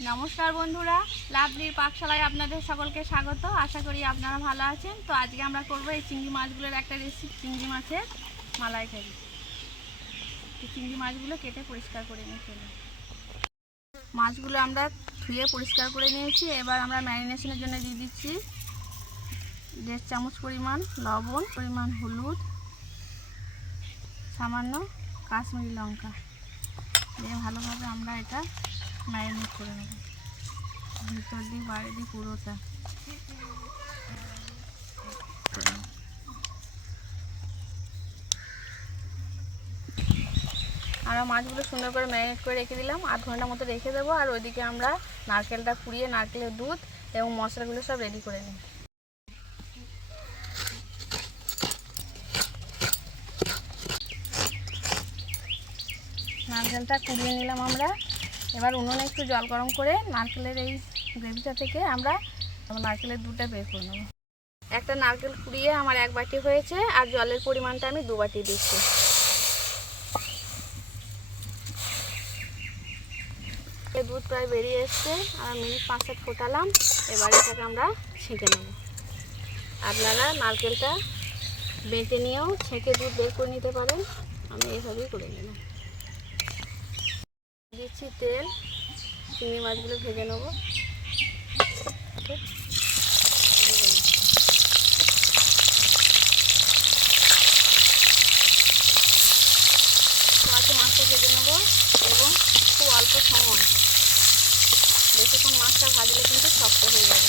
नमस्कार बंधुरा लाभलीर पाकशालाय आपनादेर सकलके स्वागत। आशा करी आपनारा भालो आछेन। तो आजके आमरा करबो एई चिंगड़ी माछगुलोर एकटा रेसिपि, चिंगड़ी माछेर मालाइकारी। चिंगड़ी माछगुलो केटे परिष्कार करे निয়ে চলো। माछगुलो आमरा धुয়ে परिष्कार करे নিয়েছি। এবার আমরা ম্যারিনেশনের জন্য দিয়ে দিচ্ছি 1.5 চামচ পরিমাণ লবণ, পরিমাণ হলুদ, সামান্য কাশ্মীরি লঙ্কা দিয়ে ভালোভাবে আমরা এটা ম্যারিনেট করে নেব। ভিতর দিয়ে বাইরে দিয়ে পুরোটা আমরা মাছগুলো সুন্দর করে ম্যারিনেট করে রেখে দিলাম। 8 ঘন্টা মতো রেখে দেবো। আর ওইদিকে আমরা নারকেলটা কুড়িয়ে নারকেলের দুধ এবং মশলাগুলো সব রেডি করে নিই। নারকেলটা কুড়িয়ে নিলাম আমরা। এবার উনুনে একটু জল গরম করে নারকেলের এই গ্রেভিটা থেকে আমরা নারকেলের দুধটা বের করে নেব। একটা নারকেল কুড়িয়ে আমার 1 বাটি হয়েছে আর জলের পরিমাণটা আমি 2 বাটি দিচ্ছি। এই দুধ প্রায় বেরিয়ে এসছে, আর মিনিট 5-7 ফোটালাম। এবার এটাকে আমরা ছেঁকে নেব। আপনারা নারকেলটা বেটে নিয়েও ছেঁকে দুধ বের করে নিতে পারেন, আমি এইভাবেই করে নিলাম। দিচ্ছি তেল, চিংড়ি মাছগুলো ভেজে নেব। মাছটা ভেজে নেব এবং খুব অল্প সময়, বেশিক্ষণ মাছটা ভাজলে কিন্তু শক্ত হয়ে যাবে।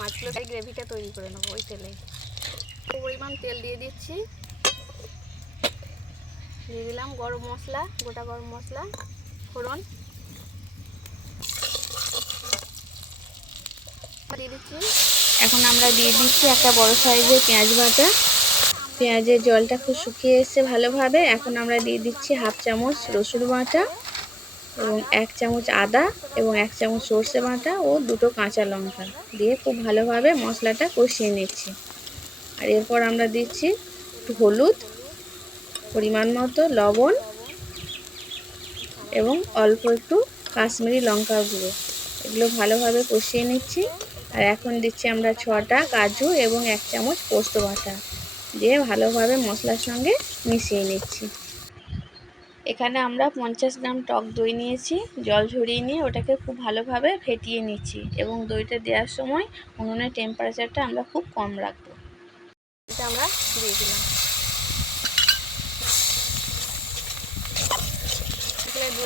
মাছগুলো গ্রেভিটা তৈরি করে নেবো ওই তেলে। পরিমাণ তেল দিয়ে দিচ্ছি, দিয়ে দিলাম গরম মশলা, গোটা গরম মশলা, ফোড়ন দিয়ে দিচ্ছি। এখন আমরা দিয়ে দিচ্ছি একটা বড় সাইজের পেঁয়াজ বাটা। পেঁয়াজের জলটা খুব শুকিয়ে এসছে ভালোভাবে। এখন আমরা দিয়ে দিচ্ছি 1/2 চামচ রসুন বাটা এবং 1 চামচ আদা এবং 1 চামচ সর্ষে বাটা ও 2টো কাঁচা লঙ্কা দিয়ে খুব ভালোভাবে মশলাটা কষিয়ে নিচ্ছি। আর এরপর আমরা দিচ্ছি একটু হলুদ, পরিমাণ মতো লবণ এবং অল্প একটু কাশ্মীরি লঙ্কা গুঁড়ো। এগুলো ভালোভাবে কষিয়ে নিচ্ছি। আর এখন দিচ্ছি আমরা 6টা কাজু এবং 1 চামচ পোস্ত বাটা দিয়ে ভালোভাবে মশলার সঙ্গে মিশিয়ে নিচ্ছি। এখানে আমরা 50 গ্রাম টক দই নিয়েছি, জল ঝরিয়ে নিয়ে ওটাকে খুব ভালোভাবে ফেটিয়ে নিচ্ছি এবং দইটা দেওয়ার সময় উনুনের টেম্পারেচারটা আমরা খুব কম রাখবো। এটা আমরা দিয়ে দিলাম।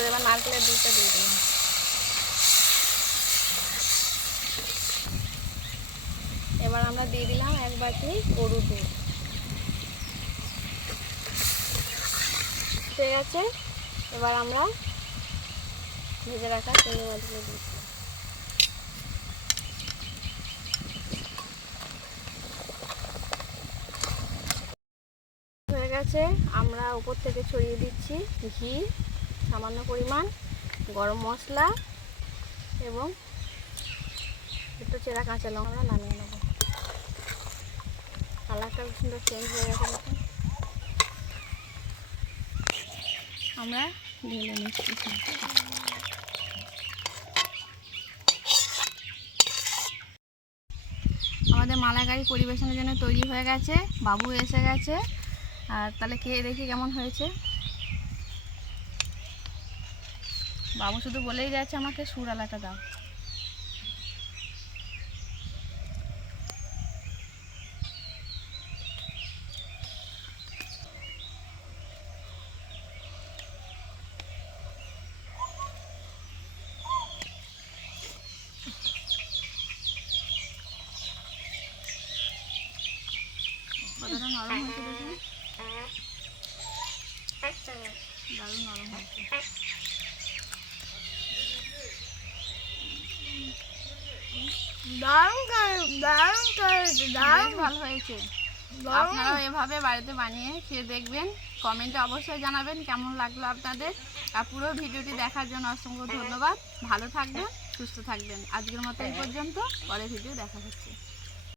এবার নারকেলের দুধটা দিয়ে দিলাম। এবার আমরা দিয়ে দিলাম 1 বাটি গরুর দুধ। হয়ে গেছে। এবার আমরা ভেজে রাখা চিংড়ি মাছগুলো দিচ্ছি। হয়ে গেছে। আমরা উপর থেকে ছড়িয়ে দিচ্ছি ঘি, সামান্য পরিমাণ গরম মশলা এবং একটু চেরা কাঁচা লঙ্কা। আমরা নামিয়ে নেব। কালারটা সুন্দর চেঞ্জ হয়ে গেছে দেখুন। আমরা ঢেলে নিচ্ছি। আমাদের মালাইকারি পরিবেশনের জন্য তৈরি হয়ে গেছে। বাবু এসে গেছে, আর তাহলে খেয়ে দেখি কেমন হয়েছে। বাবু শুধু বলেই যাচ্ছে আমাকে সুরালাটা দাও। কতটা নরম হয়েছে দেখুন, দারুণ নরম হয়েছে। দারুণ ভালো হয়েছে। আপনারাও এভাবে বাড়িতে বানিয়ে খেয়ে দেখবেন, কমেন্টে অবশ্যই জানাবেন কেমন লাগলো আপনাদের। আর পুরো ভিডিওটি দেখার জন্য অসংখ্য ধন্যবাদ। ভালো থাকবেন, সুস্থ থাকবেন। আজকের মতো এই পর্যন্ত, পরে ভিডিও দেখা হচ্ছে।